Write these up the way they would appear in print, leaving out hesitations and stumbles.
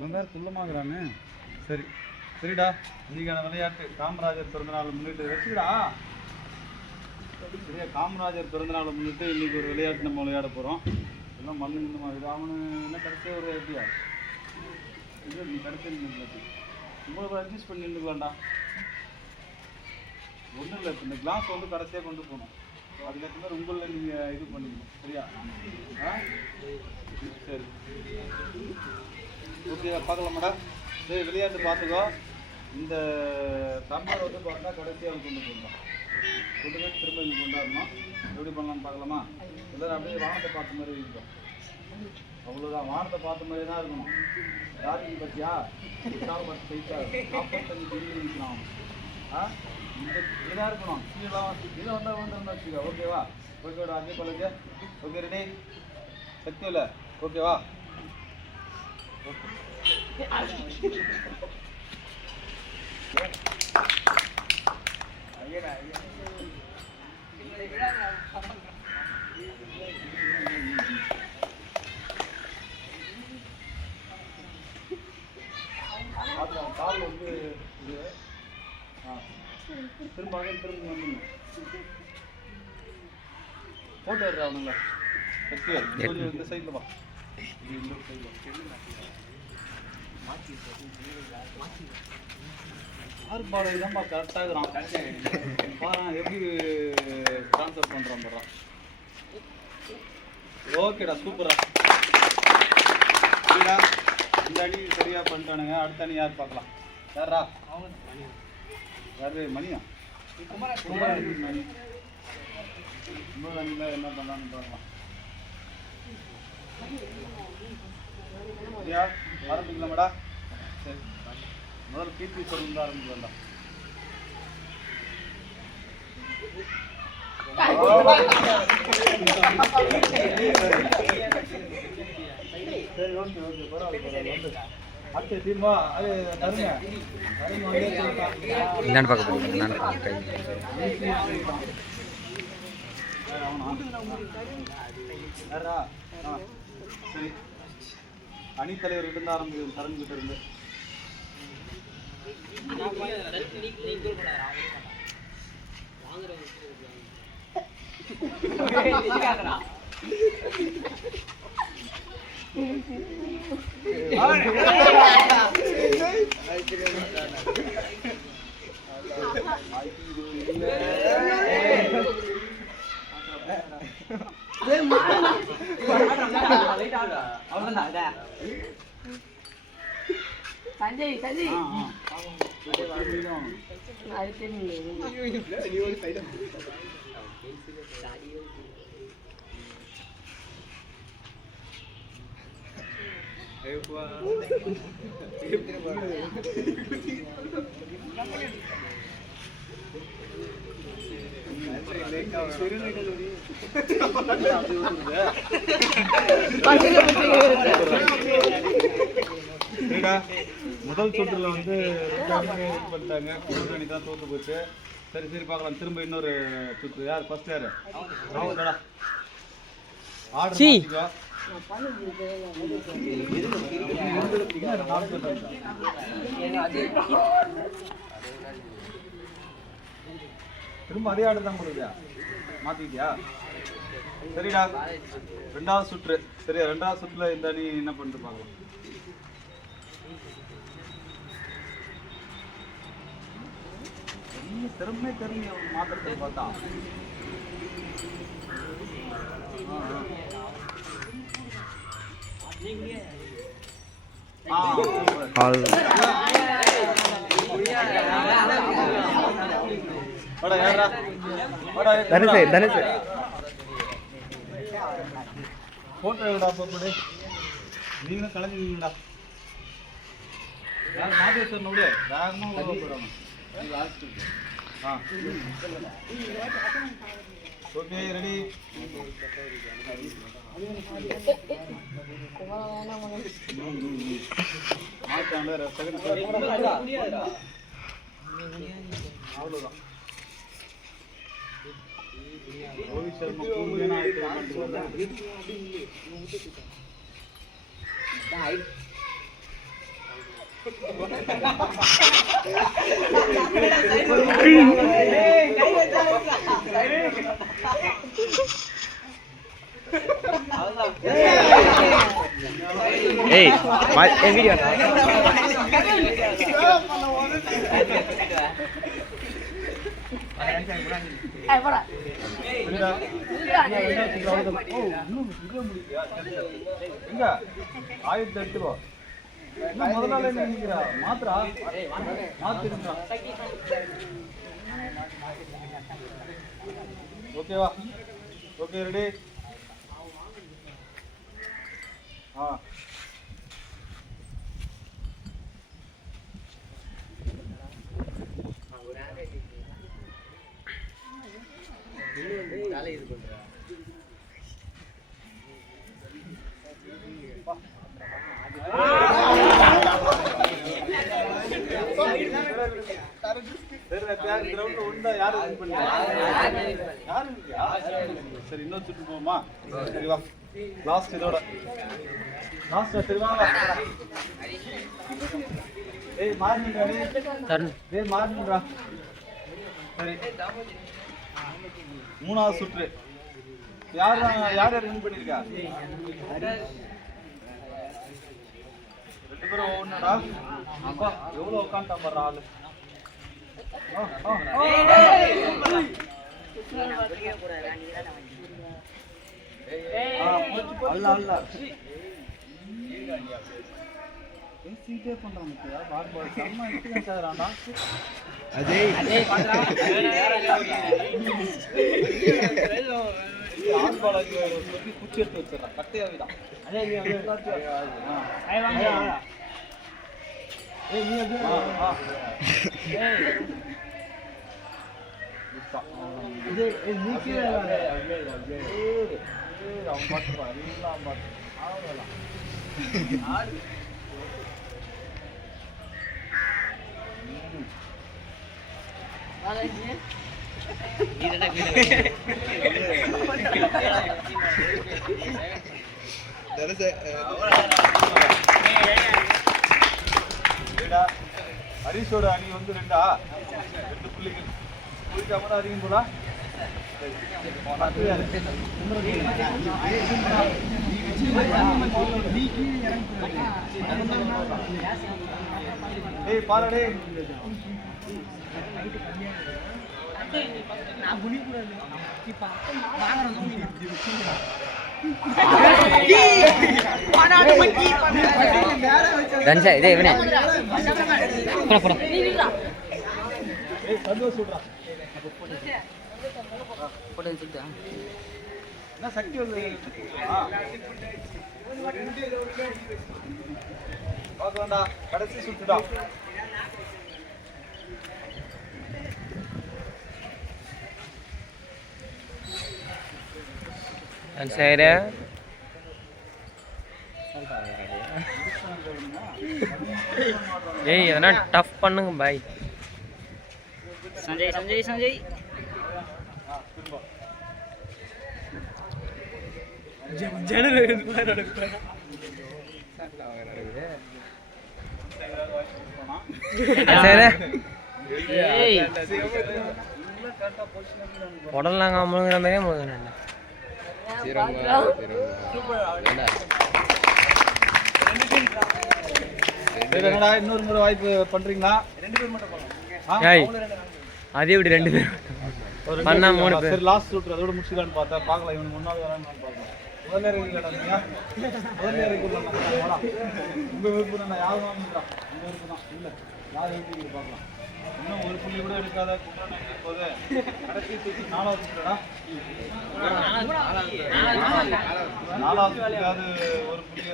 இவன் துள்ளமாகறானே. சரி சரிடா, இன்னைக்கான விளையாட்டு காமராஜர் பிறந்தநாளை முன்னிட்டு வச்சுடா. சரியா, காமராஜர் பிறந்தநாளை முன்னிட்டு இன்னைக்கு ஒரு விளையாட்டு நம்ம விளையாட போகிறோம். எல்லாம் மண்ணு நின்று மாதிரி அவனு என்ன கடைசியாக ஒரு எப்படியா இது நீ கடைசி நின்று உங்களுக்கு அட்ஜஸ்ட் பண்ணி நின்றுக்கலாம்டா. ஒன்றும் இல்லை, இப்போ இந்த கிளாஸ் வந்து கடைசியாக கொண்டு போகணும். அதுக்கேற்ற மாதிரி உங்களில் நீங்கள் இது பண்ணிக்கணும். சரியா? சரி ஓகே, பார்க்கலாமாடா. சரி, விளையாட்டு பார்த்துக்கோ. இந்த டம்ளர் வந்து பார்த்தா கடைசியாக கொண்டு போகணும். கொண்டு போய் திரும்ப இங்கே கொண்டாடணும். எப்படி பண்ணலான்னு பார்க்கலாமா? எல்லோரும் அப்படியே வானத்தை பார்த்த மாதிரி இருக்கும். அவ்வளோதான், வானத்தை பார்த்த மாதிரி தான் இருக்கணும். ராத்திரி பற்றியா விசால் பத்து பைசா 45 டிகிரி நிற்கணும். இந்த இதாக இருக்கணும். கீழே இதை வந்தால் வச்சுக்கோ. ஓகேவா? ஓகேடா, அங்கே காலேஜ். Okay, ready? சக்தி இல்லை? ஓகேவா? ஓகே. கால் வந்து இது திரும்ப வந்துங்க போட்டு வர்ற அவனுங்களா. கொஞ்சம் இந்த சைடில் வா. இந்த சைடில் ஆறுபாடு தான்ப்பா கரெக்டாக இருக்கிறான். பாரு எப்படி ட்ரான்ஸ்ஃபர் பண்ணுறான் பாடுறான். ஓகேடா, சூப்பரா. சரிடா, இந்த அணி சரியாக பண்ணிட்டானுங்க. அடுத்த அணி யார் பார்க்கலாம்? யாரா? யாரு? மணியா? மணி. இன்னொரு அணியில் என்ன பண்ணலான்னு பார்க்கலாம். சரியா, ஆரம்பிக்கலாமாடா? சரி, முதல்ல கீர்த்தி சொல்லிருந்து ஆரம்பிக்கலாம். சரி, ஓகே ஓகே, பரவாயில்ல. அடுத்த டீமா அது தருங்க. என்னன்னு பார்க்க போறீங்க? சரி, அணித்தலைவர் இருந்து ஆரம்பிக்கும். தருண் கிட்ட இருந்து சஞ்சய் சஞ்சய் முதல் சுற்றுல வந்து பண்ணிட்டாங்க. குழுக்கணி தான் தோத்து போச்சு. சரி சரி, பார்க்கலாம். திரும்ப இன்னொரு சுற்று. யார் ஃபர்ஸ்ட்? யாரு? திரும்ப அதே ஆடு தான் கொடுக்குதா? மாத்திக்கிட்டியா? சரிடா, ரெண்டாவது சுற்று. சரியா, ரெண்டாவது சுற்றுல இந்த அணி என்ன பண்ணிட்டு பார்க்கலாம். திறமை தெரிஞ்ச மாத்திரத்தை பார்த்தா போட்டோ நீங்களும் கலைஞ்சிருக்கீங்களா? மாதேஸ்வரனோட வேகமாக போடுறாங்க. Okay, ready? அவ்வளோதான். ரோஹித் சர்மா ஏய் என் வீடியோ எங்க ஆயிரத்தி எடுத்துக்கோ முதல் நாள் என்ன நினைக்கிறா மாத்திரா மாத்திருந்தா ஓகேவா ஓகே ரெடி ஆ சரி இன்னொரு சுற்று போமா சரி வா லாஸ்ட் இதோட லாஸ்ட் சரி வாங்க ஏய் மார்னிங்கா டேய் மார்னிங்கா சரி மூணாவது சுற்று யார் யார் வின் பண்ணிருக்கா ரெண்டு பேரும் ஒவ்வொன்னுடா அப்பா எவ்வளவு உட்காந்துட்டா பாரு ஆளு குச்சி எடுத்து வச்சிடறான் கட்டையாவிதான் ஹரிஷோட அணி வந்து ரெண்டு புள்ளிகள் புள்ளிக்காம அதிகம் போல ஏய் பாருடே தன்சா இதே இவனே போடா போடா ஏய் சந்தோஷ் சொல்றா போடா சொல்டா என்ன சக்தி வந்து பாக்கடா கடைசி சுத்துடா தன்சைரே ஏய் எதனா டஃப் பண்ணுங்க பாய் சஞ்சய் சஞ்சய் சஞ்சய் உடலாங்க முழுங்குற மாதிரியே முழுங்க இன்னொரு முறை வாய்ப்பு பண்றீங்களா? அதே இப்படி ரெண்டு பேர் பண்ணா மூணு பேர். சரி லாஸ்ட் ஷூட் அதோட முடிச்சுக்கலான்னு பார்த்தா பார்க்கலாம். இவனுக்கு முன்னாடி வரான்னு பார்க்கலாம். முதல்ல இறங்கிக்கலாம்யா, முதல்ல இறங்கிக்கலாம். உங்க விருப்பம் நான் யாரும் வாங்கிக்கலாம், உங்க விருப்பம் தான். இல்லை யார் எழுதிக்கிட்டு பார்க்கலாம். இன்னும் ஒரு புள்ளி கூட எடுக்காத போது கடைசி சுற்றி நாலாவது சுற்றுடா. நாலாவது சுற்றுக்காவது ஒரு புள்ளி.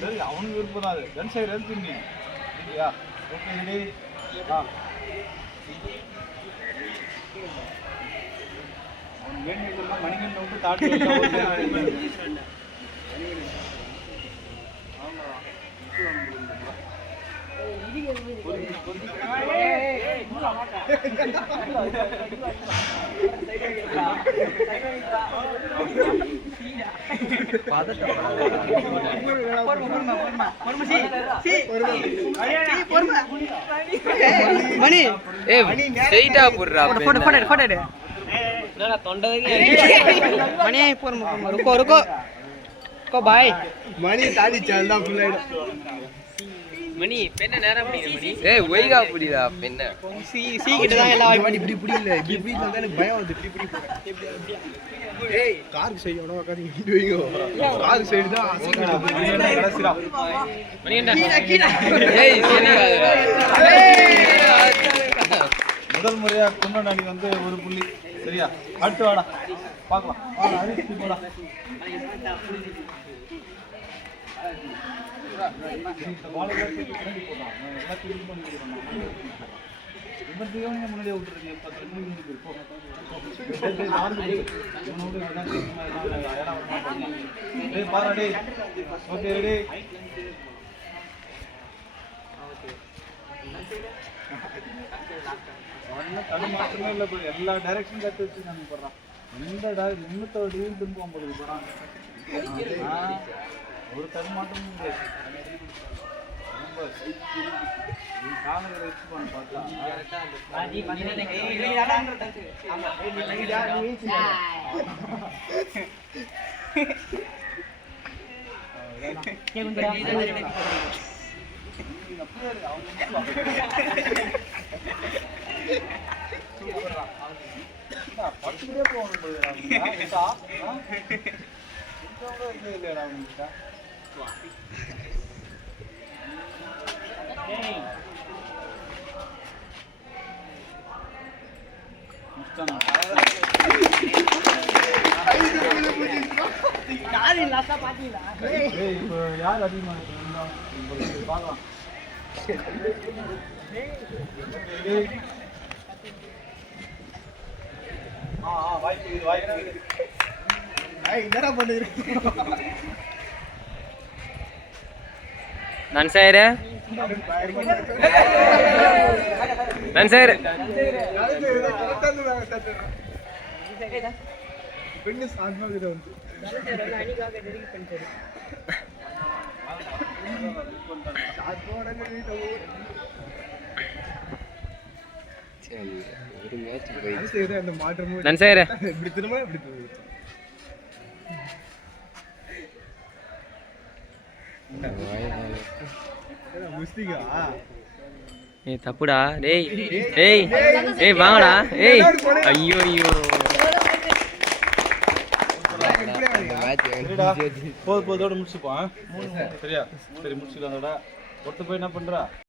சரி அவனுக்கு விருப்பம் தான். அது ரெண்டு சைடு எடுத்துருங்க இல்லையா? Okay ready. அவன் வேண்டியதெல்லாம் மணிகண்ட விட்டு தாட்டி மணி ஸ்ட்ரைட்டா போடுறா फोटो फोटो फोटो எடு என்னடா தொண்டை வரைக்கும் மணி போறமா रुको रुको रुको भाई மணி தாடி சேல்தான் ஃபுல் ஆயிடும். மணி பெண்ண நேரா பிடிக்குது மணி ஏய் ஒய்கா புடிடா பெண்ண சி கிட்ட தான் எல்லாம் மணி இப்படி இப்படி இல்ல இப்படி இப்படி இருந்தா எனக்கு பயம் வருது. இப்படி இப்படி போறேன். ஏய் காருக்கு சைடு எவனோ உட்கார்ந்து இங்க வைங்க. காருக்கு சைடு தான் அசிங்கடா. கடைசிடா. மணி என்ன ஏய் சரிடா முதல் முறையா குன்னன் அணி வந்து ஒரு புள்ளி. சரியா? அடுத்து வாடா பார்க்கலாம். வாடா அரிசி போடா. இந்த பாலுக்கு பின்னாடி போடா. எல்லாத்தையும் இது பண்ணி விடுறோம். இவன் தீவனியை முன்னாடியே விட்டுருங்க. 10 மணிக்கு முன்னாடி போ. இவனோட டேய் பாரா டேய். Okay ready. ஒன்றும் தனி மாற்றமே இல்லை. இப்போ எல்லா டைரக்ஷன் கற்று வச்சு நாங்கள் போடுறோம். எந்த இன்னத்தோட டிவியும் திரும்ப போகுது போகிறான். ஒரு தனி மாற்றமும் இல்லை. ரொம்ப காலங்களை வச்சு பண்ண பார்த்தா பத்துக்கிட்டே போகணும். இல்லையா அவங்ககிட்ட இப்போ யார் அதிகமாக பார்க்கலாம். வாய்ப்பு வாய்ப்பு என்னடா பண்ணுறீங்க? நான் சார் நான் சார் பெண்ணு சாந்தமா கிட்ட வந்து அந்த மாற்றமும் நான் சார் இப்படி திரும்ப இப்படி திரும்ப முஸ்திகா ஏய் தப்புடா டேய் டேய் ஏய் வாங்கடா ஏய் ஐயோ ஐயோ போதோட முடிச்சுப்போம். சரியா? சரி முடிச்சுக்கலாம். அதோட ஒருத்த போய் என்ன பண்றா?